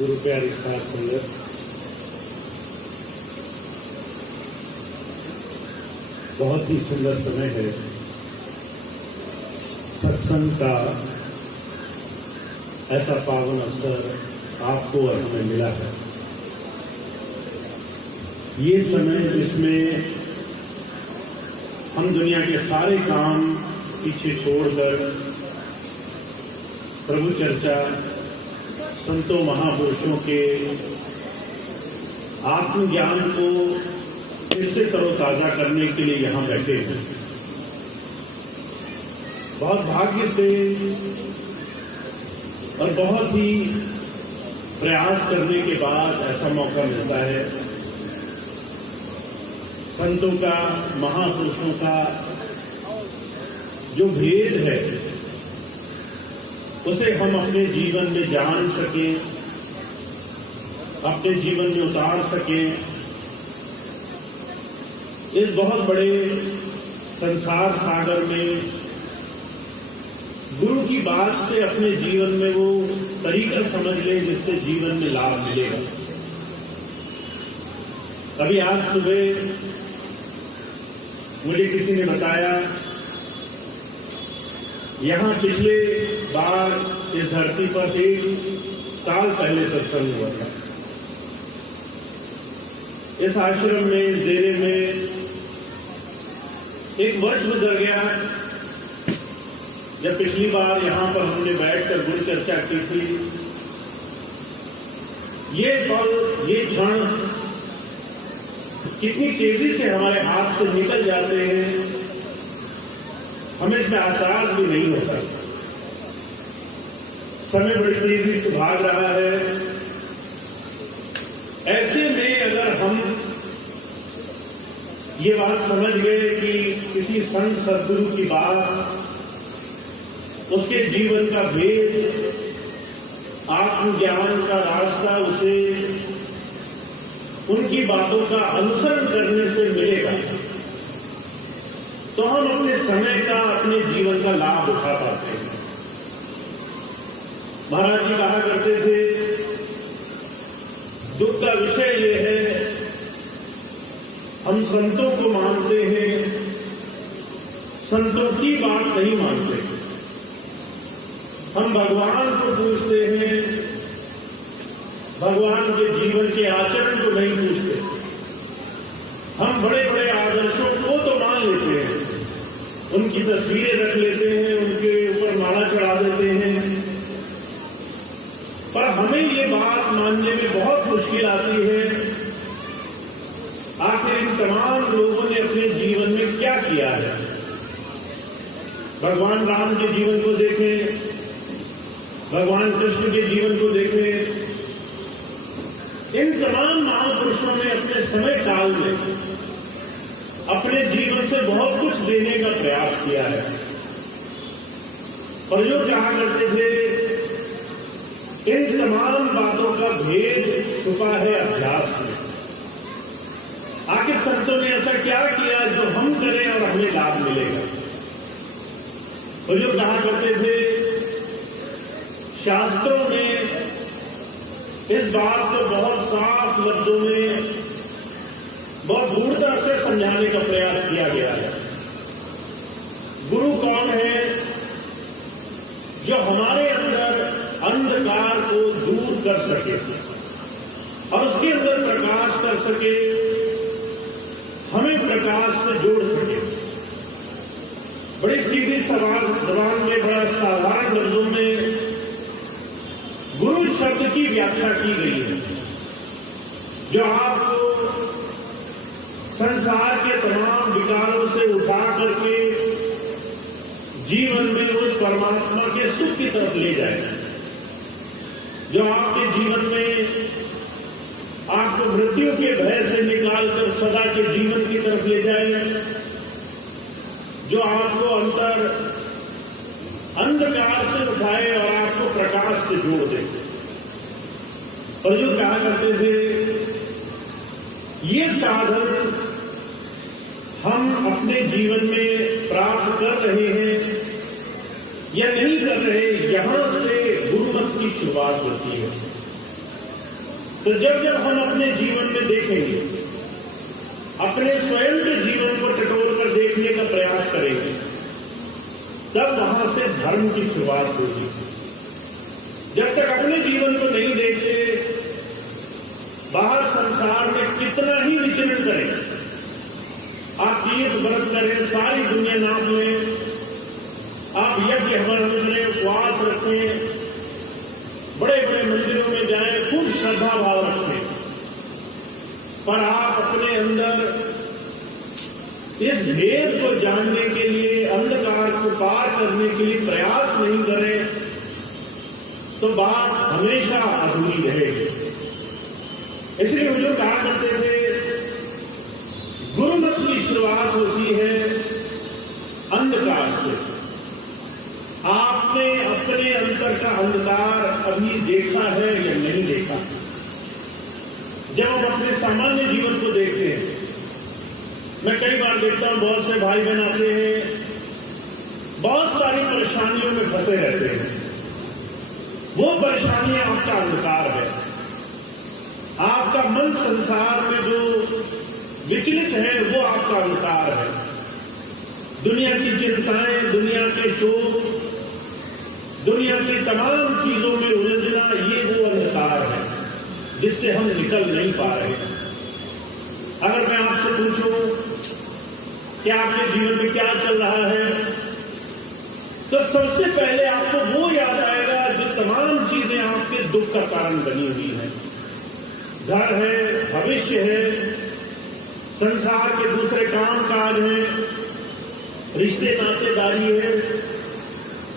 गुरु प्यारी साथ संगत, बहुत ही सुंदर समय है सत्संग का। ऐसा पावन अवसर आपको और हमें मिला है। ये समय जिसमें हम दुनिया के सारे काम पीछे छोड़कर प्रभु चर्चा, संतों महापुरुषों के आत्मज्ञान को फिर से तरोताजा करने के लिए यहाँ बैठे हैं। बहुत भाग्य से और बहुत ही प्रयास करने के बाद ऐसा मौका मिलता है। संतों का, महापुरुषों का जो भेद है उसे हम अपने जीवन में जान सकें, अपने जीवन में उतार सकें। इस बहुत बड़े संसार सागर में गुरु की बात से अपने जीवन में वो तरीका समझ ले जिससे जीवन में लाभ मिलेगा। अभी आज सुबह मुझे किसी ने बताया, यहाँ पिछले बार इस धरती पर 1 साल पहले सत्संग हुआ था। इस आश्रम में, डेरे में 1 वर्ष गुजर गया जब पिछली बार यहाँ पर हमने बैठकर गुरु चर्चा की थी। ये पल, ये क्षण कितनी तेजी से हमारे हाथ से निकल जाते हैं, हमें इसमें आसार भी नहीं होता। समय बड़ी तेजी से भाग रहा है। ऐसे में अगर हम ये बात समझ गए कि किसी संत सद्गुरु की बात, उसके जीवन का भेद, आत्मज्ञान का रास्ता उसे उनकी बातों का अनुसरण करने से मिलेगा, तो हम अपने समय का, अपने जीवन का लाभ उठा पाते हैं। महाराज जी कहा करते थे, दुख का विषय यह है हम संतों को मानते हैं, संतों की बात नहीं मानते। हम भगवान को पूछते हैं, भगवान के जीवन के आचरण को नहीं पूछते। हम बड़े बड़े आदर्शों को तो मान लेते हैं, उनकी तस्वीरें रख लेते हैं, उनके ऊपर माला चढ़ा देते हैं, पर हमें ये बात मानने में बहुत मुश्किल आती है, आखिर इन तमाम लोगों ने अपने जीवन में क्या किया है। भगवान राम के जीवन को देखें, भगवान कृष्ण के जीवन को देखें, इन तमाम महापुरुषों ने अपने समय काल में अपने जीवन से बहुत कुछ देने का प्रयास किया है। और जो कहा करते थे, इन तमाम बातों का भेद छुपा है अभ्यास में। आखिर संतों ने ऐसा क्या किया जो हम करें और हमें लाभ मिलेगा। और जो कहा करते थे, शास्त्रों में इस बात को बहुत साफ लफ्जों में, बहुत गूढ़ता से समझाने का प्रयास किया गया है। गुरु कौन है? जो हमारे अंदर अंधकार को दूर कर सके और उसके अंदर प्रकाश कर सके, हमें प्रकाश से जोड़ सके। बड़ी सीधी जबान में, बड़ा साधारण लफ्जों में गुरु शब्द की व्याख्या की गई है, जो आपको संसार के तमाम विकारों से उठा करके जीवन में उस परमात्मा के सुख की तरफ ले जाएगा, जो आपके जीवन में आपको मृत्यु के भय से निकालकर सदा के जीवन की तरफ ले जाएगा, जो आपको अंतर अंधकार से उठाए और आपको प्रकाश से जोड़ दे। और जो कहा करते थे, ये साधन हम अपने जीवन में प्राप्त कर रहे हैं या नहीं कर रहे, यहां से गुरुमत की शुरुआत होती है। तो जब जब हम अपने जीवन में देखेंगे, अपने स्वयं के जीवन को टटोल कर देखने का प्रयास करेंगे, तब वहां से धर्म की शुरुआत होगी। जब तक अपने जीवन को नहीं देखते, बाहर संसार में कितना ही विचरण करें, आप तीर्थ व्रत करें, सारी दुनिया नाम लें, आप यज्ञ हवन करें, उपवास रखें, बड़े बड़े मंदिरों में जाएं, खूब श्रद्धा भाव रखें, पर आप अपने अंदर इस भेद को जानने के लिए, अंधकार को पार करने के लिए प्रयास नहीं करें, तो बात हमेशा अधूरी रहेगी। इसलिए मुझे कहा करते थे, गुरुमत की शुरुआत होती है अंधकार से। आपने अपने अंतर का अंधकार अभी देखा है या नहीं देखा? जब हम अपने सामान्य जीवन को देखते हैं, मैं कई बार देखता हूं बहुत से भाई बहन आते हैं, बहुत सारी परेशानियों में फंसे रहते हैं। वो परेशानियां आपका अंधकार है। आपका मन संसार में जो विचलित है, वो आपका अंधकार है। दुनिया की चिंताएं, दुनिया के शोक, दुनिया की तमाम चीजों में उलझना, ये वो अंधकार है जिससे हम निकल नहीं पा रहे। अगर मैं आपसे पूछूं कि आपके जीवन में क्या चल रहा है, तो सबसे पहले आपको वो याद आएगा जो तमाम चीजें आपके दुख का कारण बनी हुई हैं। घर है, भविष्य है, संसार के दूसरे काम काज हैं, रिश्ते नातेदारी है,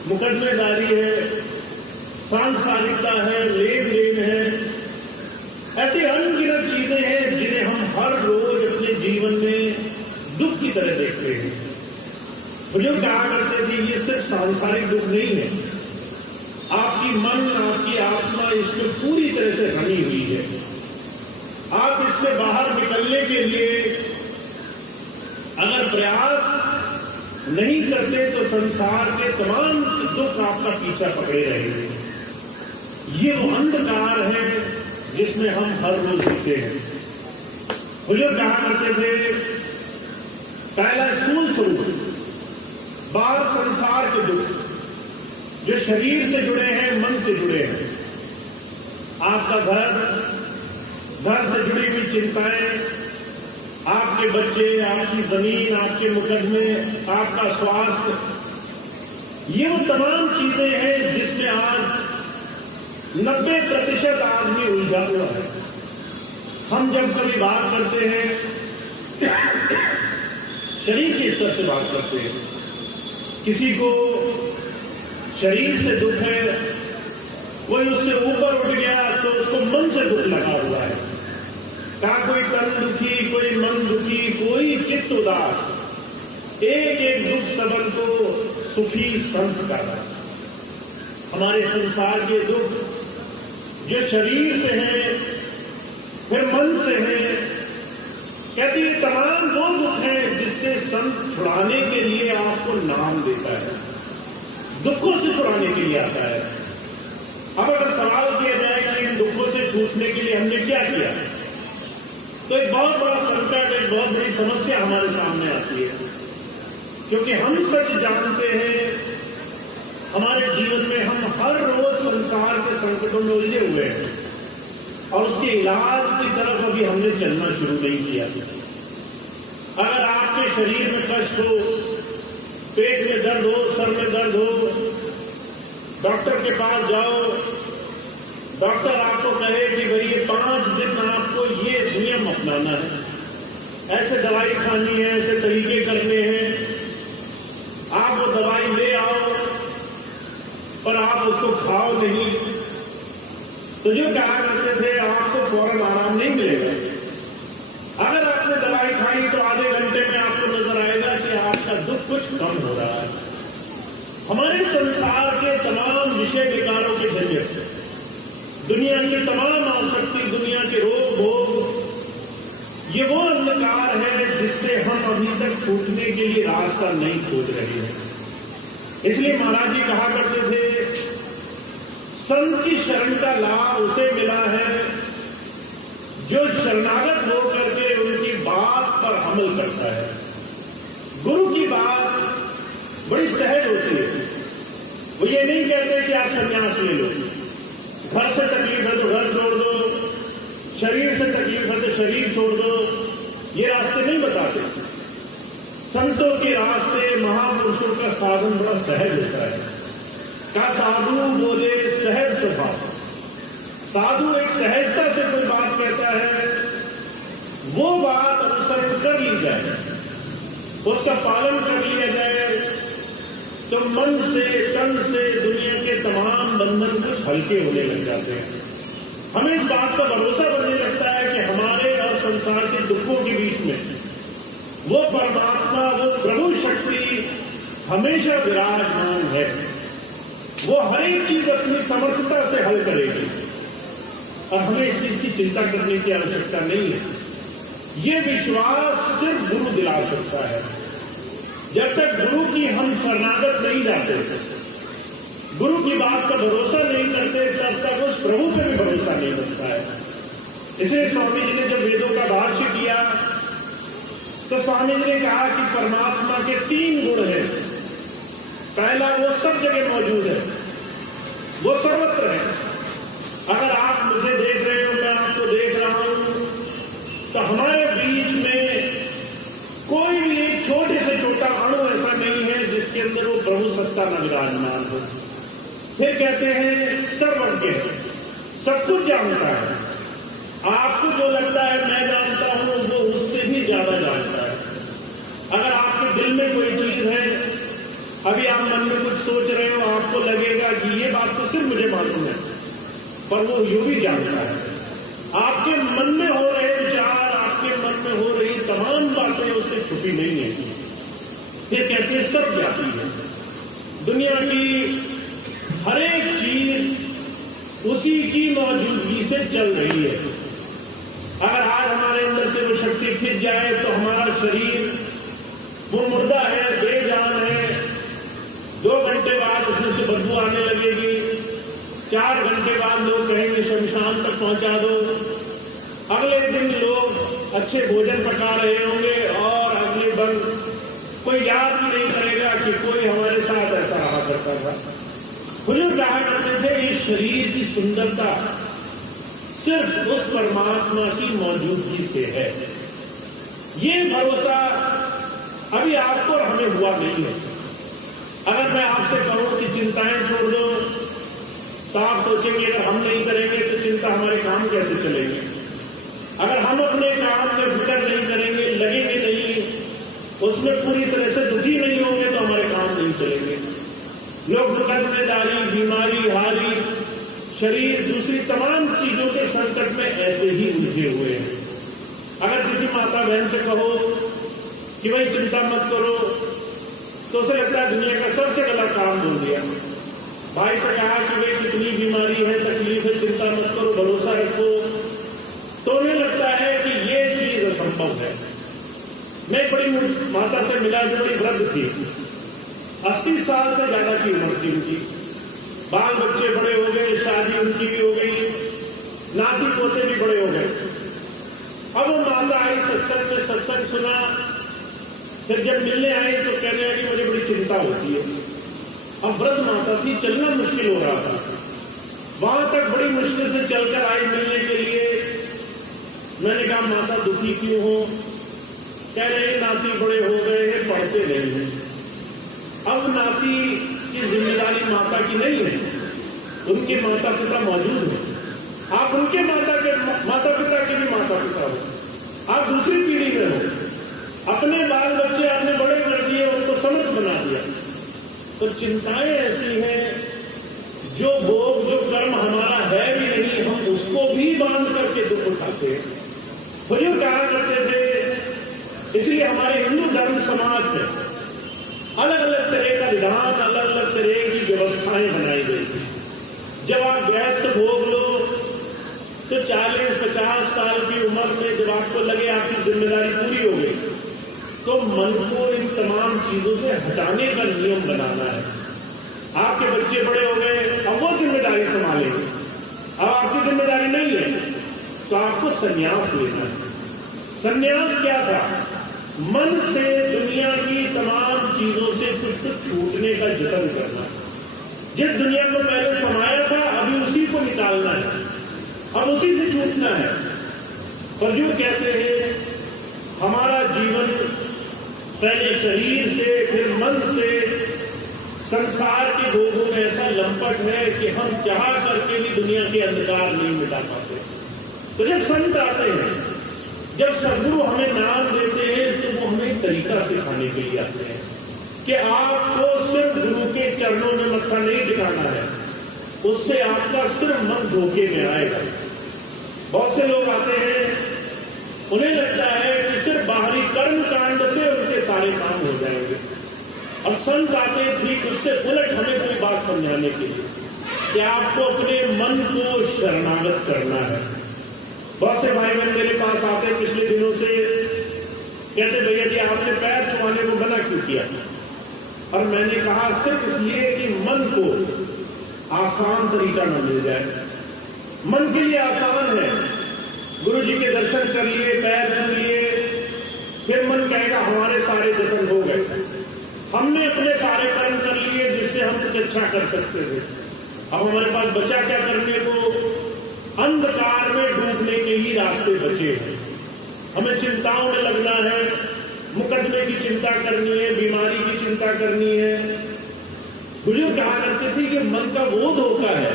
मुकदमेदारी है, सांसारिकता है, लेन देन है, ऐसी अनगिनत चीजें हैं जिन्हें हम हर रोज अपने जीवन में दुख की तरह देखते हैं। बुजुर्ग कहा करते थे, ये सिर्फ सांसारिक दुख नहीं है, आपकी मन, आपकी आत्मा इसमें पूरी तरह से रमी हुई है। आप इससे बाहर निकलने के लिए अगर प्रयास नहीं करते तो संसार के तमाम दुख आपका पीछा पकड़े रहेंगे। ये वो अंधकार है जिसमें हम हर रोज जीते हैं। बुजुर्ग कहा करते थे, पहला स्थूल स्वरूप, बाहर संसार के दुख जो शरीर से जुड़े हैं, मन से जुड़े हैं। आपका घर से जुड़ी हुई चिंताएं, आपके बच्चे, आपकी जमीन, आपके मुकदमे, आपका स्वास्थ्य, ये वो तमाम चीजें हैं जिसमें आज 90% आदमी उलझा हुआ है। हम जब कभी बात करते हैं, शरीर के स्तर से बात करते हैं, किसी को शरीर से दुख है, कोई उससे ऊपर उठ गया तो उसको मन से दुख लगा हुआ है। कहा कोई तन दुखी, कोई मन दुखी, कोई चित्त उदास, एक एक दुख सबन को सुखी संत कर रहा है। हमारे संसार के दुख जो शरीर से है, फिर मन से है, कहते ये तमाम वो दुख हैं जिससे संत छुड़ाने के लिए आपको नाम देता है, दुखों से छुड़ाने के लिए आता है। अब अगर सवाल किया जाए कि इन दुखों से छूटने के लिए हमने क्या किया, तो एक बहुत बड़ा संकट, एक बहुत बड़ी समस्या हमारे सामने आती है। क्योंकि हम सच जानते हैं, हमारे जीवन में हम हर रोज संसार के संकटों में उलझे हुए हैं और उसके इलाज की तरफ अभी हमने चलना शुरू नहीं किया। अगर आपके शरीर में कष्ट हो, पेट में दर्द हो, सर में दर्द हो, डॉक्टर के पास जाओ, डॉक्टर आपको कहे कि भाई ये 5 दिन आपको ये नियम अपनाना है, ऐसे दवाई खानी है, ऐसे तरीके करने हैं, आप वो दवाई ले आओ पर आप उसको खाओ नहीं, तो जो कहा करते थे आपको फौरन आराम नहीं मिलेगा। अगर आपने दवाई खाई तो आधे घंटे में आपको नजर आएगा कि आपका दुख कुछ कम हो रहा है। हमारे संसार के तमाम विषय विकारों के झंझट, दुनिया की तमाम आसक्ति, दुनिया के रोग भोग, ये वो अंधकार है जिससे हम अभी तक छूटने के लिए रास्ता नहीं खोज रहे हैं। इसलिए महाराज जी कहा करते थे, संत की शरण का लाभ उसे मिला है जो शरणागत होकर के उनकी बात पर अमल करता है। गुरु की बात बड़ी सहज होती है। वो ये नहीं कहते कि आप संन्यास ले लो, घर से तकलीफ है तो घर छोड़ दो, शरीर से तकलीफ है तो शरीर छोड़ दो, ये रास्ते नहीं बताते। संतों के रास्ते, महापुरुषों का साधन बड़ा सहज होता है। का साधु बोले सहज स्वभाव। साधु एक सहजता से कोई बात कहता है, वो बात अनुसरण कर ली जाए, उसका पालन कर लिया जाए, तो मन से, तन से दुनिया के तमाम बंधन कुछ हल्के होने लग जाते हैं। हमें इस बात का भरोसा बनने लगता है कि हमारे और संसार के दुखों के बीच में वो परमात्मा, वो प्रभु शक्ति हमेशा विराजमान है। वो हर एक चीज अपनी समर्थता से हल करेगी और हमें इस चीज की चिंता करने की आवश्यकता नहीं है। ये विश्वास सिर्फ गुरु दिला सकता है। जब तक गुरु की हम शरणागत नहीं जाते, गुरु की बात का भरोसा नहीं करते, तब तक उस प्रभु पे भी भरोसा नहीं बनता है। इसलिए स्वामी जी ने जब वेदों का भाष्य किया तो स्वामी जी ने कहा कि परमात्मा के 3 गुण हैं। पहला, वो सब जगह मौजूद है, वो सर्वत्र है। अगर आप मुझे देख रहे हो, मैं आपको देख रहा हूं, तो हमारे बीच में कोई भी एक छोटे से छोटा अणु ऐसा नहीं है जिसके अंदर वो प्रभु सत्ता न विराजमान हो। फिर कहते हैं सर्वज्ञ, सब कुछ जानता है। आपको जो लगता है मैं जानता हूं, वो उससे भी ज्यादा जानता है। अगर आपके दिल में कोई चीज है, अभी आप मन में कुछ सोच रहे हो, आपको लगेगा कि ये बात तो सिर्फ मुझे मालूम है, पर वो यूं भी जानता है। आपके मन में हो रहे विचार, आपके मन में हो रही तमाम बातें उससे छुपी नहीं है। ये कहते हैं सब जाती है। दुनिया की हर एक चीज उसी की मौजूदगी से चल रही है। अगर आज हमारे अंदर से वो शक्ति खिंच जाए तो हमारा शरीर वो मुर्दा है, बेजान है। 2 घंटे बाद उसमें से बदबू आने लगेगी। 4 घंटे बाद लोग कहेंगे शमशान तक पहुंचा दो। अगले दिन लोग अच्छे भोजन पका रहे होंगे और अगले दिन कोई याद भी नहीं करेगा कि कोई हमारे साथ ऐसा रहा करता था। हुजूर कहा करते थे, ये शरीर की सुंदरता सिर्फ उस परमात्मा की मौजूदगी से है। ये भरोसा अभी आपको और हमें हुआ नहीं है। अगर मैं आपसे कहूं कि चिंताएं छोड़ दो, तो आप सोचेंगे अगर हम नहीं करेंगे तो चिंता हमारे काम कैसे चलेंगे। अगर हम अपने काम में फिक्र नहीं करेंगे, लगेंगे नहीं, उसमें पूरी तरह से दुखी नहीं होंगे, तो हमारे काम नहीं चलेंगे। लोग मुकदमेदारी, बीमारी, हारी, शरीर, दूसरी तमाम चीजों के संकट में ऐसे ही उलझे हुए हैं। अगर किसी माता बहन से कहो कि भाई चिंता मत करो, तो उसे लगता है दुनिया का सबसे गलत काम बोल दिया। भाई से कहा कि भाई कितनी बीमारी है, तकलीफ है, चिंता मत करो, भरोसा रखो, तो उन्हें लगता है कि ये चीज असंभव है। मैं बड़ी माता से मिला जो बड़ी वृद्ध थी, 80 साल से ज्यादा की उम्र थी उनकी। बाल बच्चे बड़े हो गए, शादी उनकी भी हो गई, नाती पोते भी बड़े हो गए। अब वो माता आई, सत्संग में सत्संग सुना, फिर जब मिलने आई तो कहने लगी मुझे बड़ी चिंता होती है। अब वृद्ध माता थी, चलना मुश्किल हो रहा था। वहां तक बड़ी मुश्किल से चलकर आई मिलने के लिए। मैंने कहा माता दुखी क्यों हो? कह रहे नाती बड़े हो गए हैं, पढ़ते नहीं हैं। अब नाती की जिम्मेदारी माता की नहीं है, उनके माता पिता मौजूद हैं। आप उनके माता पिता के भी माता पिता हो, आप दूसरी पीढ़ी में हो। अपने बाल बच्चे आपने बड़े कर दिए, उनको समझ बना दिया। तो चिंताएं ऐसी हैं, जो भोग, जो कर्म हमारा है भी नहीं, हम उसको भी बांध करके दुख उठाते हैं। हुजूर कहा करते थे, इसलिए हमारे हिंदू धर्म समाज में अलग अलग तरह का विधान, अलग अलग तरह की व्यवस्थाएं बनाई गई थी। जब आप गृहस्थ भोग लो तो 40-50 साल की उम्र में जब आपको लगे आपकी जिम्मेदारी पूरी हो गई, तो मन को इन तमाम चीजों से हटाने का नियम बनाना है। आपके बच्चे बड़े हो गए, अब वो जिम्मेदारी संभालेंगे, अब आपकी जिम्मेदारी नहीं है, तो आपको संन्यास लेना है। संन्यास क्या था? मन से दुनिया की तमाम चीजों से कुछ छूटने का जतन करना। जिस दुनिया को पहले समाया था अभी उसी को निकालना है, अब उसी से छूटना है। पर जो कहते हैं हमारा जीवन पहले शरीर से फिर मन से संसार के भोगों में ऐसा लंपट है कि हम चाह करके भी दुनिया के अंधकार नहीं मिटा पाते। तो जब संत आते हैं, जब सदगुरु हमें नाम देते हैं तो वो हमें तरीका सिखाने के लिए आते हैं कि आपको सिर्फ गुरु के चरणों में मत्था नहीं टिकाना है, उससे आपका सिर्फ मन धोखे में आएगा। बहुत से लोग आते हैं, उन्हें लगता है कि सिर्फ बाहरी कर्म कांड से उनके सारे काम हो जाएंगे, और संत आते ठीक उससे उलट हमें कोई बात समझाने के लिए कि आपको अपने मन को शरणागत करना है। बहुत से भाई बहन मेरे पास आते पिछले दिनों से, कहते भैया जी आपने पैर छुआने को मना क्यों किया? और मैंने कहा सिर्फ इसलिए कि मन को आसान तरीका न मिल जाए। मन के लिए आसान है, गुरु जी के दर्शन कर लिए, पैर छू लिए, फिर मन कहेगा हमारे सारे जतन हो गए, हमने अपने सारे कर्म कर लिए जिससे हम कुछ अच्छा कर सकते थे, अब हमारे पास बचा क्या करने को? अंधकार में डूबने के ही रास्ते बचे हैं। हमें चिंताओं में लगना है, मुकदमे की चिंता करनी है, बीमारी की चिंता करनी है। बुजुर्ग कहा करते थे कि मन का वो धोखा है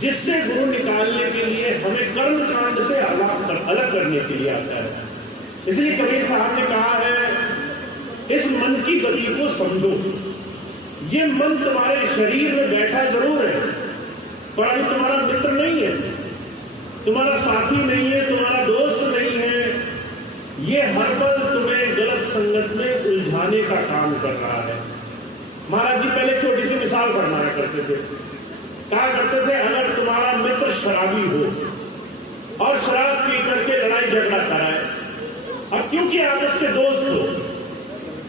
जिससे गुरु निकालने के लिए हमें कर्म कांड से अलग करने के लिए आता है। इसलिए कबीर साहब ने कहा है इस मन की गति को समझो। ये मन तुम्हारे शरीर में बैठा जरूर है, पर अभी तुम्हारा मित्र नहीं है, तुम्हारा साथी नहीं है, तुम्हारा दोस्त नहीं है। ये हर पल तुम्हें गलत संगत में उलझाने का काम कर रहा है। महाराज जी पहले छोटी सी मिसाल फरमाया करते थे, कहा करते थे अगर तुम्हारा मित्र शराबी हो और शराब पी करके लड़ाई झगड़ा कराए, अब क्योंकि आप उसके दोस्त हो,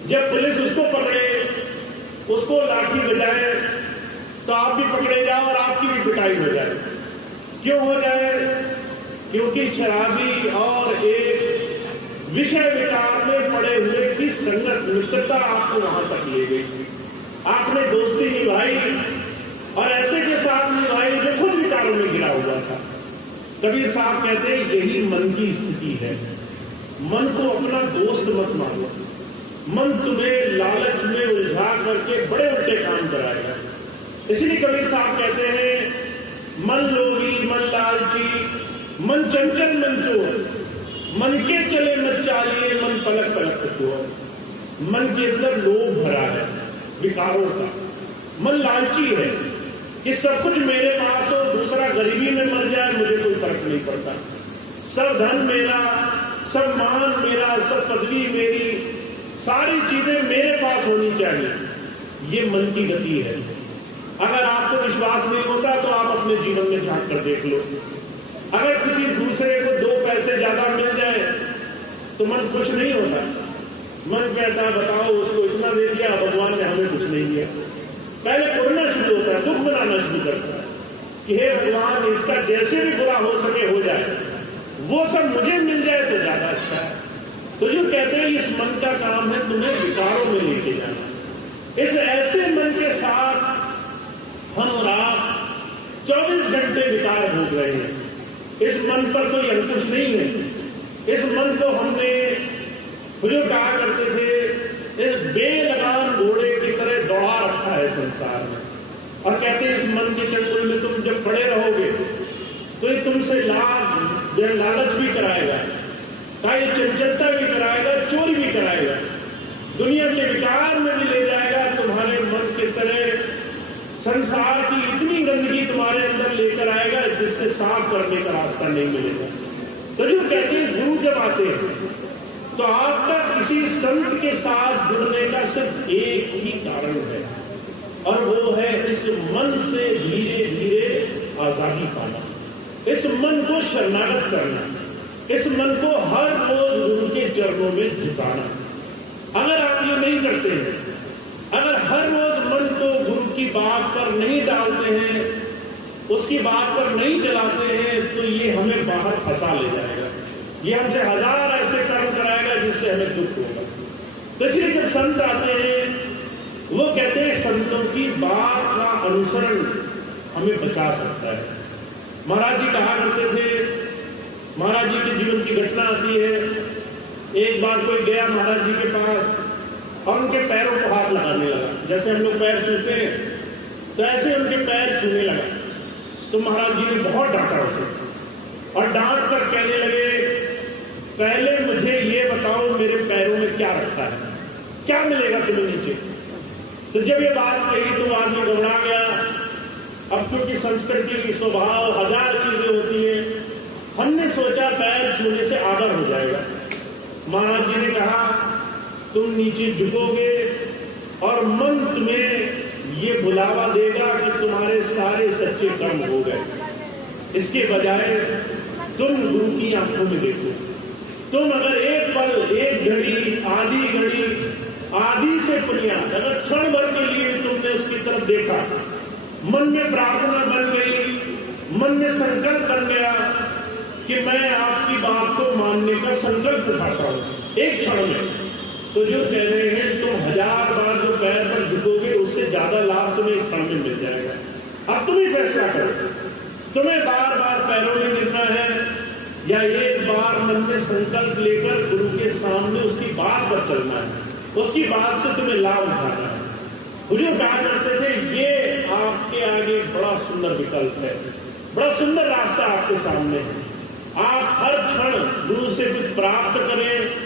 जब पुलिस उसको पकड़े, उसको लाठी बजाए, तो आप भी पकड़े जाओ और आपकी भी पिटाई हो जाए। क्यों हो जाए? क्योंकि शराबी और एक विषय विकार में पड़े हुए की संगत मित्रता आपको वहां तक ले गई। आपने दोस्ती निभाई और ऐसे के साथ निभाई जो खुद विकारों में गिरा हुआ था। कबीर साहब कहते हैं यही मन की स्थिति है। मन को अपना दोस्त मत मानो, मन तुम्हें लालच में उलझा करके बड़े उल्टे काम कराएगा। इसलिए कबीर साहब कहते हैं मन लोभी, मन लालची, मन चंचल, मन चोर, मन के चले मत चालिए, मन पलक पलक चोर। मन के अंदर लोभ भरा है विकारों का। मन लालची है कि सब कुछ मेरे पास हो, दूसरा गरीबी में मर जाए मुझे कोई फर्क नहीं पड़ता, सब धन मेरा, सब मान मेरा, सब पदवी मेरी, सारी चीजें मेरे पास होनी चाहिए। ये मन की गति है। अगर आपको विश्वास नहीं होता तो आप अपने जीवन में झांक कर देख लो। अगर किसी दूसरे को 2 पैसे ज्यादा मिल जाए तो मन खुश नहीं होता। मन कहता बताओ उसको इतना दे दिया, भगवान ने हमें कुछ नहीं दिया। पहले उड़ना शुरू होता है, दुख मनाना शुरू करता है कि हे भगवान इसका जैसे भी बुरा हो सके हो जाए, वो सब मुझे मिल जाए तो ज्यादा अच्छा है। तो जो कहते हैं इस मन का काम है तुम्हें विकारों में लेके जाना। इस ऐसे मन के साथ हम और आप 24 घंटे विकार भोग रहे हैं। इस मन पर कोई अंकुश नहीं है। इस मन को हमने जो कहा करते थे इस बेलगाम घोड़े की तरह दौड़ा रखा है संसार में, और कहते हैं इस मन के चंगुल में तुम जब पड़े रहोगे तो ये तुमसे लालच भी कराएगा, ये चंचलता भी कराएगा, चोरी भी कराएगा, दुनिया के विकार में भी ले जाएगा। तुम्हारे मन की तरह संसार की इतनी गंदगी तुम्हारे अंदर लेकर आएगा जिससे साफ करने का रास्ता नहीं मिलेगा। तो जो कहते हैं गुरु जब आते हैं तो आपका किसी संत के साथ जुड़ने का सिर्फ एक ही कारण है, और वो है इस मन से धीरे धीरे आजादी पाना, इस मन को शरणागत करना, इस मन को हर रोज गुरु के चरणों में झुकाना। अगर आप ये नहीं करते हैं, अगर हर रोज मन को गुरु की बात पर नहीं डालते हैं, उसकी बात पर नहीं चलाते हैं तो ये हमें बाहर फंसा ले जाएगा, ये हमसे हजार ऐसे कर्म कराएगा जिससे हमें दुख होगा। तो इसलिए जब संत आते हैं वो कहते हैं संतों की बात का अनुसरण हमें बचा सकता है। महाराज जी कहा करते थे, महाराज जी के जीवन की घटना आती है, एक बार कोई गया महाराज जी के पास और उनके पैरों को हाथ लगाने लगा, जैसे हम लोग पैर छूते हैं तो ऐसे उनके पैर छूने लगा। तो महाराज जी ने बहुत डांटा उसे और डांट कर कहने लगे, पहले मुझे ये बताओ मेरे पैरों में क्या रखा है, क्या मिलेगा तुम्हें नीचे। तो जब ये बात कही तो आदमी घबरा गया। अब क्योंकि संस्कृति स्वभाव हजार चीजें होती है, हमने सोचा पैर छूने से आदर हो जाएगा। महाराज जी ने कहा तुम नीचे झुकोगे और मन तुम्हें ये बुलावा देगा कि तुम्हारे सारे सच्चे कर्म हो गए। इसके बजाय तुम गुरु की आंखों में देखो। तुम अगर एक पल, एक घड़ी, आधी घड़ी, आधी से पुनिया, अगर क्षण भर के लिए तुमने उसकी तरफ देखा, मन में प्रार्थना बन गई, मन में संकल्प बन गया कि मैं आपकी बात को मानने का संकल्प उठाता हूं एक क्षण में, तो जो कह रहे हैं तुम हजार बार जो पैर पर झुकोगे उससे ज्यादा लाभ तुम्हें एक क्षण में मिल जाएगा। अब तुम ही फैसला करो, तुम्हें बार बार पैरों में गिरना है या एक बार मन में संकल्प लेकर गुरु के सामने उसकी बात पर चलना है, उसकी बात से तुम्हें लाभ उठाना है। मुझे कहा करते थे ये आपके आगे बड़ा सुंदर विकल्प है, बड़ा सुंदर रास्ता आपके सामने है। आप हर क्षण गुरु से कुछ प्राप्त करें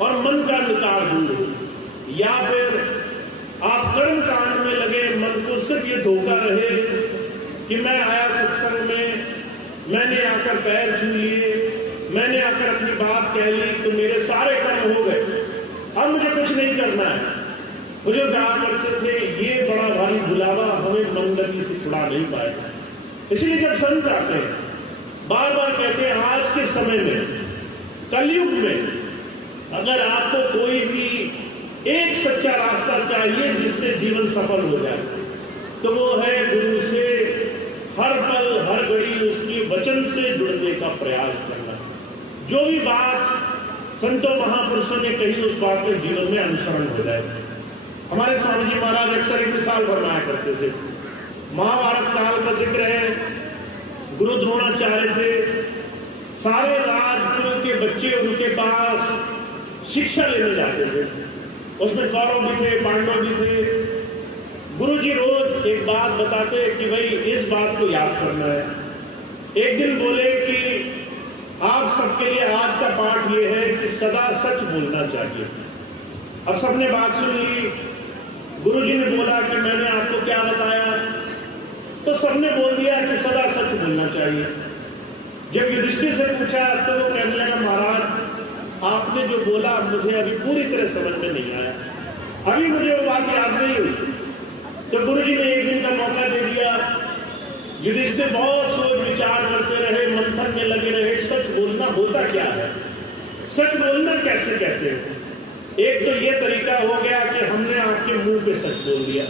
और मन का निकार दूर हो, या फिर आप कर्म कांड में लगे, मन को सिर्फ ये धोखा रहे कि मैं आया सत्संग में, मैंने आकर पैर छू लिए, मैंने आकर अपनी बात कह ली तो मेरे सारे कर्म हो गए, अब मुझे कुछ नहीं करना है। मुझे कहा करते थे ये बड़ा भारी बुलावा हमें मंगती से छुड़ा नहीं पाएगा। इसलिए जब संत आते हैं बार बार कहते हैं आज के समय में, कलयुग में अगर आपको कोई भी एक सच्चा रास्ता चाहिए जिससे जीवन सफल हो जाए तो वो है गुरु से हर पल हर घड़ी उसके वचन से जुड़ने का प्रयास करना। जो भी बात संतों महापुरुषों ने कही उस बात के जीवन में अनुसरण हो जाए। हमारे स्वामी जी महाराज अक्सर एक मिसाल फरमाया करते थे, महाभारत काल का जिक्र है, गुरु द्रोणाचार्य थे, सारे राजकुल के बच्चे उनके पास शिक्षा लेने जाते थे, उसमें कौरव भी थे, पांडव भी थे। गुरुजी रोज एक बात बताते कि भाई इस बात को याद करना है। एक दिन बोले कि आप सबके लिए आज का पाठ ये है कि सदा सच बोलना चाहिए। अब सबने बात सुन ली, गुरुजी ने बोला कि मैंने आपको क्या बताया, तो सबने बोल दिया कि सदा सच बोलना चाहिए। जब युधिष्ठिर से पूछा तो वो कहने लगा महाराज आपने जो बोला मुझे अभी पूरी तरह समझ में नहीं आया, अभी मुझे वो बात याद नहीं हुई। तो गुरुजी ने एक दिन का मौका दे दिया। युधिष्ठिर बहुत सोच विचार करते रहे, मंथन में लगे रहे, सच बोलना होता क्या है, सच बोलना कैसे कहते हैं। एक तो ये तरीका हो गया कि हमने आपके मुंह पे सच बोल दिया,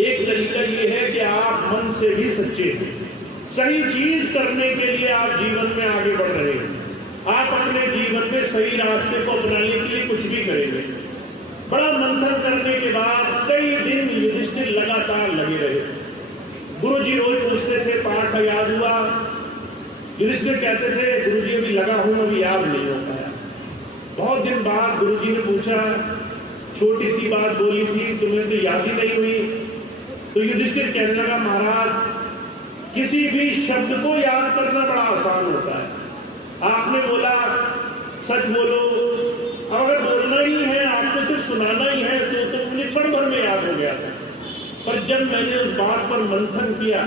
एक तरीका ये है कि आप मन से भी सच्चे हैं, सही चीज करने के लिए आप जीवन में आगे बढ़ रहे हैं, आप अपने जीवन में सही रास्ते को अपनाने के लिए कुछ भी करेंगे। बड़ा मंथन करने के बाद कई दिन युधिष्ठिर लगातार लगे रहे। गुरुजी रोज पूछते थे पाठ याद हुआ, युधिष्ठिर कहते थे गुरुजी अभी लगा हूं, अभी याद नहीं हो पाया। बहुत दिन बाद गुरुजी ने पूछा, छोटी सी बात बोली थी तुम्हें तो याद ही नहीं हुई। तो युधिष्ठिर कहने लगा महाराज किसी भी शब्द को याद करना बड़ा आसान होता है, आपने बोला सच बोलो, अगर बोलना ही है आपको सिर्फ सुनाना ही है तो मुझे क्षण भर में याद हो गया था। पर जब मैंने उस बात पर मंथन किया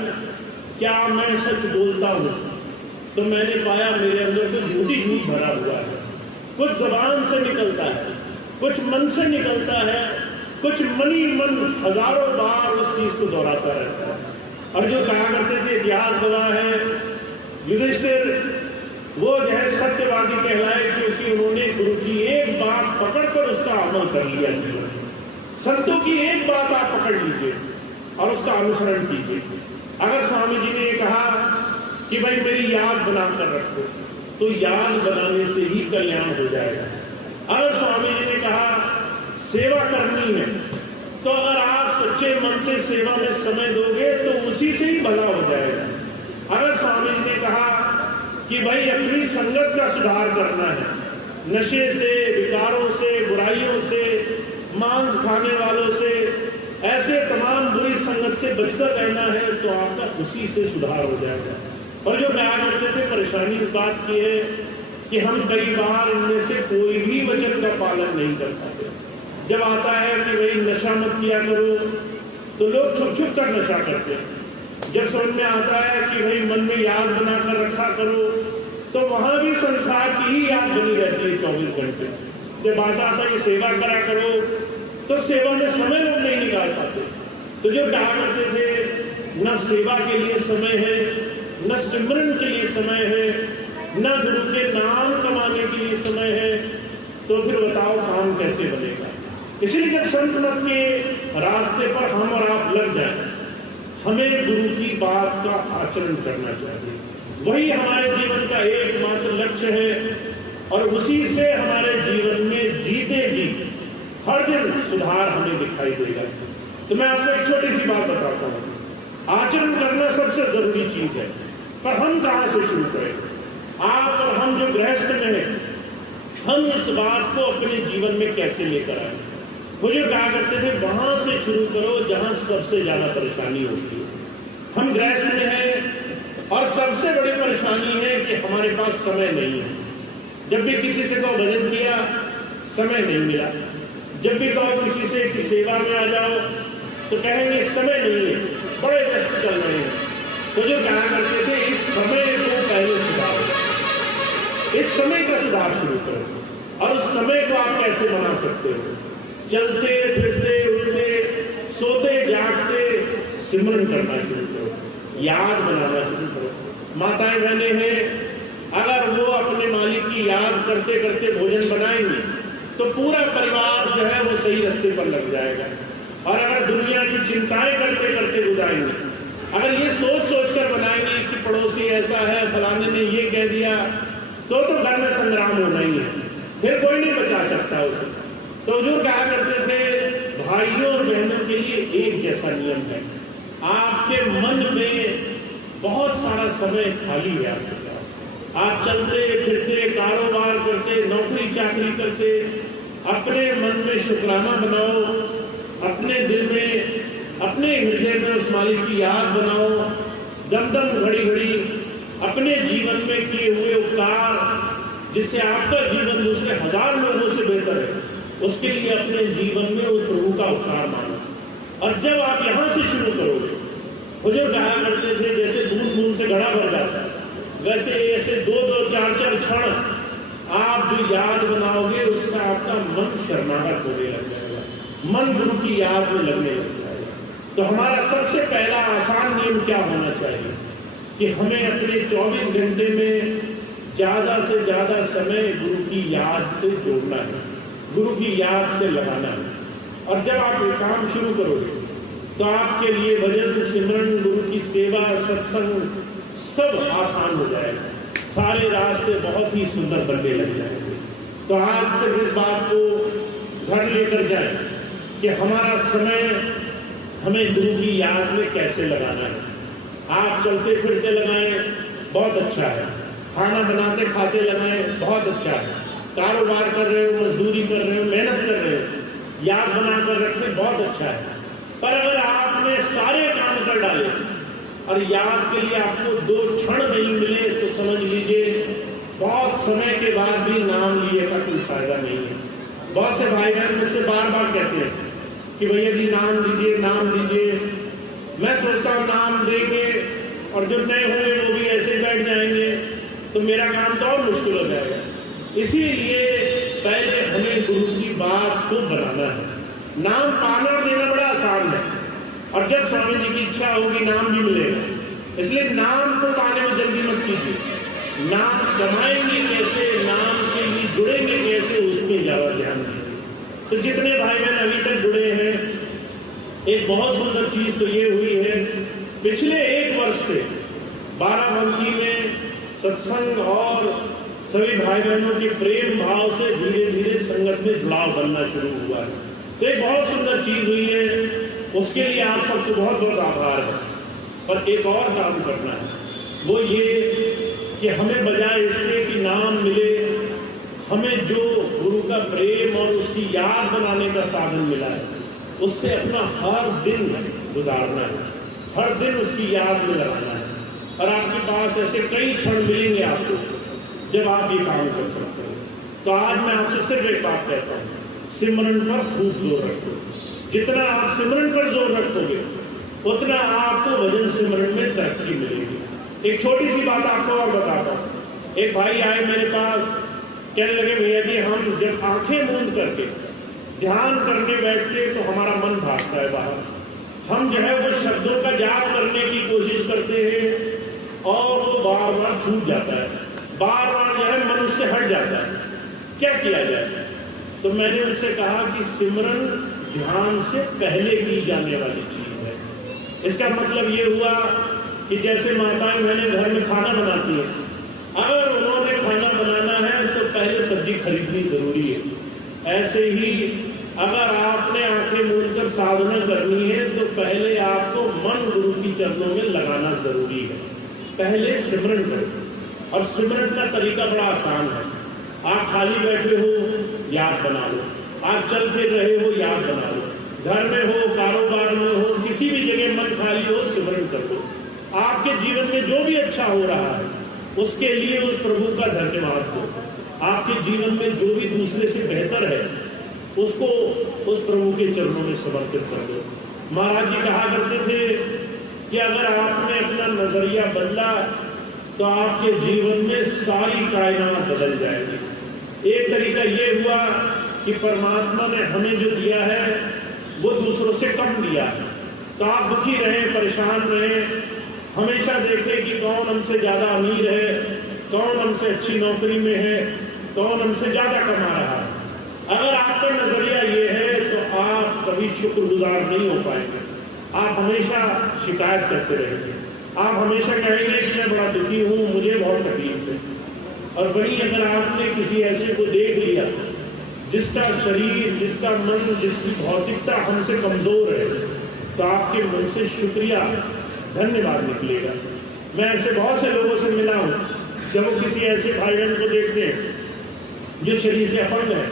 क्या मैं सच बोलता हूं, तो मैंने पाया मेरे अंदर तो झूठी झूठ भरा हुआ है। कुछ जबान से निकलता है, कुछ मन से निकलता है, कुछ मनी मन हजारों बार उस चीज को दोहराता रहता है। और जो कहा करते थे इतिहास गवाह है, युधिष्ठिर वो जो है सत्यवादी कहलाए क्योंकि उन्होंने गुरु की एक बात पकड़कर उसका अमल कर लिया। संतों की एक बात आप पकड़ लीजिए और उसका अनुसरण कीजिए, अगर स्वामी जी ने ये कहा कि भाई मेरी याद बनाकर रखो, तो याद बनाने से ही कल्याण हो जाएगा। अगर स्वामी जी ने कहा सेवा करनी है, तो अगर आप सच्चे मन से सेवा में समय दोगे तो उसी से ही भला हो जाएगा। अगर स्वामी जी ने कहा कि भाई अपनी संगत का सुधार करना है, नशे से, विकारों से, बुराइयों से, मांस खाने वालों से, ऐसे तमाम बुरी संगत से बचकर रहना है, तो आपका उसी से सुधार हो जाएगा। और जो कहा करते थे, परेशानी इस बात की है कि हम कई बार इनमें से कोई भी वचन का पालन नहीं कर पाते। जब आता है कि भाई नशा मत किया करो, तो लोग छुप छुप कर नशा करते हैं। जब समझ में आता है कि भाई मन में याद बनाकर रखा करो, तो वहां भी संसार की ही याद बनी रहती है 24 घंटे। जब आता है सेवा करा करो, तो सेवा में समय लोग नहीं निकाल पाते। तो जो कहा करते थे न सेवा के लिए समय है, न सिमरन के लिए समय है, न गुरु के नाम कमाने के लिए समय है, तो फिर बताओ काम कैसे बनेगा। इसलिए जब संत मत के रास्ते पर हम और आप लग जाए, हमें गुरु की बात का आचरण करना चाहिए। वही हमारे जीवन का एकमात्र लक्ष्य है, और उसी से हमारे जीवन में जीते जी हर दिन सुधार हमें दिखाई देगा। तो मैं आपको एक छोटी सी बात बताता हूँ। आचरण करना सबसे जरूरी चीज है, पर हम कहाँ से शुरू करें? आप और हम जो गृहस्थ में हैं, हम इस बात को अपने जीवन में कैसे लेकर आए? मुझे कहा करते थे वहां से शुरू करो जहां सबसे ज्यादा परेशानी होती है। हम गृहस्थ में हैं और सबसे बड़ी परेशानी है कि हमारे पास समय नहीं है। जब भी किसी से कहो भजन किया, समय नहीं मिला। जब भी कहो किसी से कि सेवा में आ जाओ, तो कहेंगे समय नहीं है, बड़े व्यस्त चल रहे हैं। तो जो कहा करते थे इस समय को पहले सुधारो, इस समय का सुधार शुरू करो। और उस समय को आप कैसे बना सकते हो? चलते फिरते, उठते, सोते, जागते सिमरन करना शुरू करो, याद बनाना शुरू करो। माताएं बहने हैं, अगर वो अपने मालिक की याद करते करते भोजन बनाएंगे, तो पूरा परिवार जो है वो सही रास्ते पर लग जाएगा। और अगर दुनिया की चिंताएं करते करते गुजारेंगे, अगर ये सोच सोच कर बनाएंगे कि पड़ोसी ऐसा है, फलाने ने ये कह दिया, तो घर में संग्राम होना ही है, फिर कोई नहीं बचा सकता उसे। तो जो कहा करते थे भाइयों और बहनों के लिए एक जैसा नियम है। आपके मन में बहुत सारा समय खाली है आपके पास। आप चलते फिरते, कारोबार करते, नौकरी चाकरी करते, अपने मन में शुक्राना बनाओ, अपने दिल में, अपने हृदय में उस मालिक की याद बनाओ। दम दम घड़ी घड़ी अपने जीवन में किए हुए उपकार, जिससे आपका जीवन दूसरे 1000 लोगों से बेहतर है, उसके लिए अपने जीवन में उस प्रभु का उपकार मानो। और जब आप यहाँ से शुरू करोगे, मुझे कहा करते थे जैसे बूंद बूंद से घड़ा भर जाता है, वैसे ऐसे 2-2, 4-4 क्षण आप जो याद बनाओगे, उससे आपका मन शर्माहट होने लग जाएगा, मन गुरु की याद में लगने लग जाएगा। तो हमारा सबसे पहला आसान नियम क्या होना चाहिए कि हमें अपने 24 घंटे में ज्यादा से ज्यादा समय गुरु की याद से जोड़ना है, गुरु की याद से लगाना है। और जब आप ये काम शुरू करोगे, तो आपके लिए भजन, सिमरन, गुरु की सेवा, सत्संग सब आसान हो जाएगा। सारे रास्ते बहुत ही सुंदर बनने लग जाएंगे। तो आज से इस बात को घर लेकर जाए कि हमारा समय हमें गुरु की याद में कैसे लगाना है। आप चलते फिरते लगाएं, बहुत अच्छा है। खाना बनाते खाते लगाएं, बहुत अच्छा है। कारोबार कर रहे हो, मजदूरी कर रहे हो, मेहनत कर रहे हो, याद बनाकर रखने बहुत अच्छा है। पर अगर आपने सारे काम कर डाले और याद के लिए आपको 2 क्षण नहीं मिले, तो समझ लीजिए बहुत समय के बाद भी नाम लिए का कोई फायदा नहीं है। बहुत से भाई बहन मुझसे बार बार कहते हैं कि भैया जी नाम दीजिए, नाम दीजिए। मैं सोचता हूँ नाम देंगे और जो नए होंगे वो भी ऐसे बैठ जाएंगे, तो मेरा काम तो और मुश्किल हो जाएगा। इसीलिए पहले हमें गुरु की बात को बनाना है। नाम पाना और देना बड़ा आसान है, और जब स्वामी जी की इच्छा होगी नाम भी मिलेगा। इसलिए नाम को पाने में जल्दी मत कीजिए। नाम कमाएंगे कैसे, नाम के लिए जुड़ेंगे कैसे, उसमें ज्यादा ध्यान दीजिए। तो जितने भाई बहन अभी तक जुड़े हैं, एक बहुत सुंदर चीज तो ये हुई है पिछले 1 वर्ष से बाराबंकी में सत्संग और सभी भाई बहनों के प्रेम भाव से धीरे धीरे संगत में जुड़ाव बनना शुरू हुआ है। तो एक बहुत सुंदर चीज हुई है, उसके लिए आप सबको बहुत बहुत आभार है। पर एक और काम करना है, वो ये कि हमें बजाय इसके कि नाम मिले, हमें जो गुरु का प्रेम और उसकी याद बनाने का साधन मिला है, उससे अपना हर दिन गुजारना है, हर दिन उसकी याद में लगाना है। और आपके पास ऐसे कई क्षण मिलेंगे आपको जब आप ये काम कर सकते हो। तो आज मैं आपसे सिर्फ एक बात कहता हूँ, सिमरन पर खूब जोर रखो। जितना आप सिमरन पर जोर रखोगे उतना आपको भजन सिमरन में तरक्की मिलेगी। एक छोटी सी बात आपको और बताता हूँ। एक भाई आए मेरे पास, कहने लगे भैया जी हम जब आंखें मूंद करके ध्यान करने बैठते तो हमारा मन भागता है बाहर, हम जो है वो शब्दों का जाप करने की कोशिश करते हैं और वो बार बार छूट जाता है, बार बार जो है मन उससे हट जाता है, क्या किया जाए? तो मैंने उनसे कहा कि सिमरन ध्यान से पहले की जाने वाली चीज है। इसका मतलब ये हुआ कि जैसे माताएं मैंने घर में खाना बनाती है, अगर उन्होंने खाना बनाना है तो पहले सब्जी खरीदनी जरूरी है। ऐसे ही अगर आपने आंखें मूंद कर साधना करनी है तो पहले आपको मन गुरु की चरणों में लगाना जरूरी है। पहले सिमरन करो, और सिमरन का तरीका बड़ा आसान है। आप खाली बैठे हो, याद बना लो। आप चल फिर रहे हो, याद बना लो। घर में हो, कारोबार में हो, किसी भी जगह मन खाली हो, सिमरन कर लो। आपके जीवन में जो भी अच्छा हो रहा है उसके लिए उस प्रभु का धन्यवाद दो। आपके जीवन में जो भी दूसरे से बेहतर है उसको उस प्रभु के चरणों में समर्पित कर दो। महाराज जी कहा करते थे कि अगर आपने अपना नजरिया बदला तो आपके जीवन में सारी कायनात बदल जाएगी। एक तरीका ये हुआ कि परमात्मा ने हमें जो दिया है वो दूसरों से कम दिया है। तो आप दुखी रहे, परेशान रहे, हमेशा देखें कि कौन हमसे ज्यादा अमीर है, कौन हमसे अच्छी नौकरी में है, कौन हमसे ज्यादा कमा रहा है। अगर आपका नजरिया ये है तो आप कभी शुक्रगुजार नहीं हो पाएंगे। आप हमेशा शिकायत करते रहेंगे, आप हमेशा कहेंगे कि मैं बड़ा दुखी हूँ, मुझे बहुत तकलीफ है। और वहीं अगर आपने किसी ऐसे को देख लिया जिसका शरीर, जिसका मन, जिसकी भौतिकता हमसे कमजोर है, तो आपके मन से शुक्रिया, धन्यवाद निकलेगा। मैं ऐसे बहुत से लोगों से मिला हूँ, जब वो किसी ऐसे भाई बहन को देखते हैं जो शरीर से अपंग है,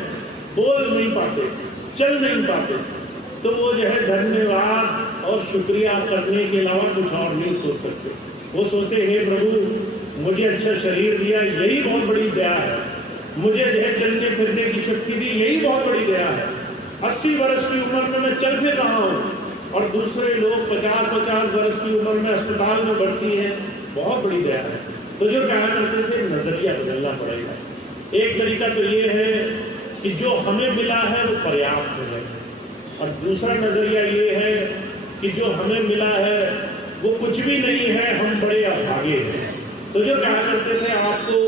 बोल नहीं पाते, चल नहीं पाते, तो वो जो है धन्यवाद और शुक्रिया करने के अलावा कुछ और नहीं सोच सकते। वो सोचते हे प्रभु मुझे अच्छा शरीर दिया, यही बहुत बड़ी दया है। मुझे जो है चलने फिरने की शक्ति दी, यही बहुत बड़ी दया है। 80 वर्ष की उम्र में मैं चल फिर रहा हूँ और दूसरे लोग 50-50 वर्ष की उम्र में अस्पताल में भर्ती हैं, बहुत बड़ी दया है। तो जो कहा करते थे नजरिया बदलना पड़ेगा। एक तरीका तो ये है कि जो हमें मिला है वो पर्याप्त है, और दूसरा नजरिया ये है कि जो हमें मिला है वो कुछ भी नहीं है, हम बड़े अभागे हैं। तो जो कहा करते थे आपको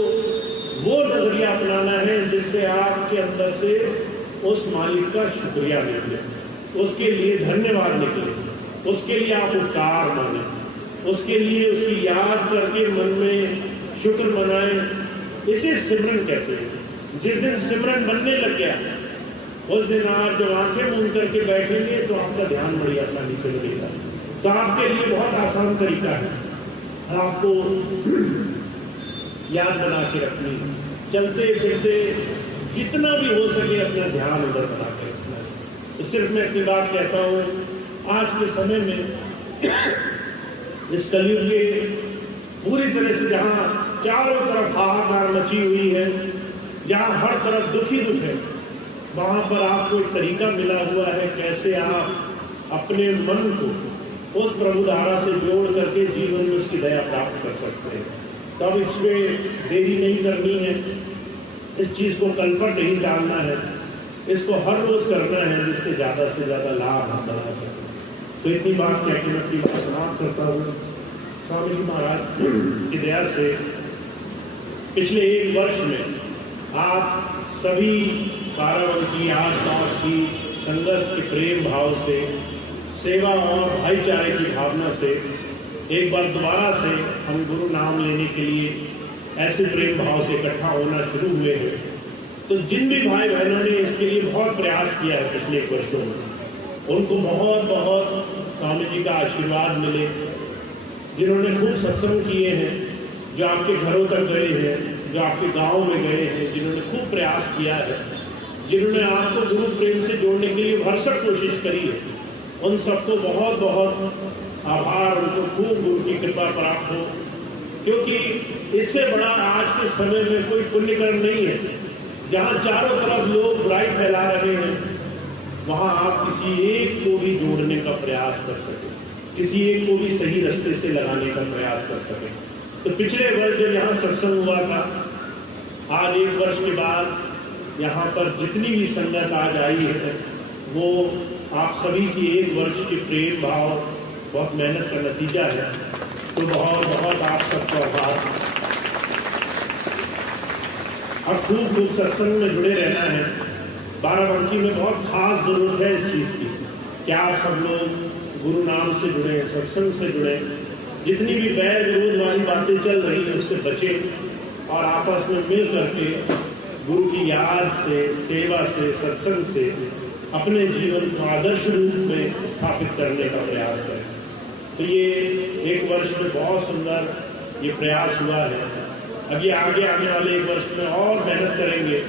वो नजरिया अपनाना है जिससे आपके अंदर से उस मालिक का शुक्रिया निकले, उसके लिए धन्यवाद निकले, उसके लिए आप उपकार माने, उसके लिए उसकी याद करके मन में शुक्र मनाएं। इसे सिमरन कहते हैं। जिस दिन सिमरन बनने लग गया उस दिन आप जब आंखें मूंद करके बैठेंगे तो आपका ध्यान बड़ी आसानी से लगेगा। तो आपके लिए बहुत आसान तरीका है, आपको याद बना के रखनी, चलते फिरते जितना भी हो सके अपना ध्यान उधर बना के रखना। तो सिर्फ मैं अपनी बात कहता हूँ, आज के समय में इस कलयुग के पूरी तरह से जहाँ चारों तरफ हाहाकार मची हुई है, जहाँ हर तरफ दुखी दुख है, वहाँ पर आपको एक तरीका मिला हुआ है कैसे आप अपने मन को उस प्रभु धारा से जोड़ करके जीवन में उसकी दया प्राप्त कर सकते हैं। तब इसमें देरी नहीं करनी है, इस चीज़ को कल पर नहीं डालना है, इसको हर रोज करना है जिससे ज़्यादा से ज़्यादा लाभ हम बना सकें। तो इतनी बात कह के मैं अपनी बात समाप्त करता हूँ। स्वामी जी महाराज की दया से पिछले 1 वर्ष में आप सभी बाराबंकी आसपास की संगत के प्रेम भाव से, सेवा और भाईचारे की भावना से एक बार दोबारा से हम गुरु नाम लेने के लिए ऐसे प्रेम भाव से इकट्ठा होना शुरू हुए हैं। तो जिन भी भाई बहनों ने इसके लिए बहुत प्रयास किया है पिछले वर्षों में, उनको बहुत बहुत स्वामी जी का आशीर्वाद मिले। जिन्होंने खूब सत्संग किए हैं, जो आपके घरों तक गए हैं, जो आपके गाँव में गए हैं, जिन्होंने खूब प्रयास किया है, जिन्होंने आपको गुरु प्रेम से जोड़ने के लिए भरसक कोशिश करी है, उन सबको बहुत बहुत आभार। उनको खूब गुरु की कृपा प्राप्त हो, क्योंकि इससे बड़ा आज के समय में कोई पुण्य कर्म नहीं है। जहाँ चारों तरफ लोग बुराई फैला रहे हैं, वहाँ आप किसी एक को भी जोड़ने का प्रयास कर सकें, किसी एक को भी सही रास्ते से लगाने का प्रयास कर सकें। तो पिछले वर्ष जब यहाँ सत्संग हुआ था, आज एक वर्ष के बाद यहाँ पर जितनी भी संगत आज आई है, वो आप सभी की एक वर्ष के प्रेम भाव, बहुत मेहनत का नतीजा है। तो बहुत बहुत आप सबको आभार। अब खूब खूब सत्संग में जुड़े रहना है। बाराबंकी में बहुत खास जरूरत है इस चीज़ की कि आप सब लोग गुरु नाम से जुड़े, सत्संग से जुड़े। जितनी भी बैर विरोध वाली बातें चल रही हैं उससे बचें और आपस में मिल करके गुरु की याद से, सेवा से, सत्संग से अपने जीवन को आदर्श रूप में स्थापित करने का प्रयास करें। तो ये एक वर्ष में बहुत सुंदर ये प्रयास हुआ है। अब ये आगे आने वाले एक वर्ष में और मेहनत करेंगे,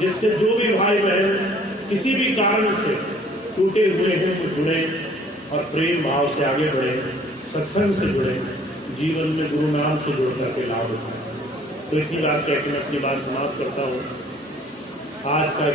जिससे जो भी भाई बहन किसी भी कारण से टूटे हुए हैं वो जुड़े और प्रेम भाव से आगे बढ़े, सत्संग से जुड़े, जीवन में गुरु नाम से जुड़ करके लाभ उठाएं। तो इतनी बात कहकर मैं अपनी बात समाप्त करता हूँ। आज का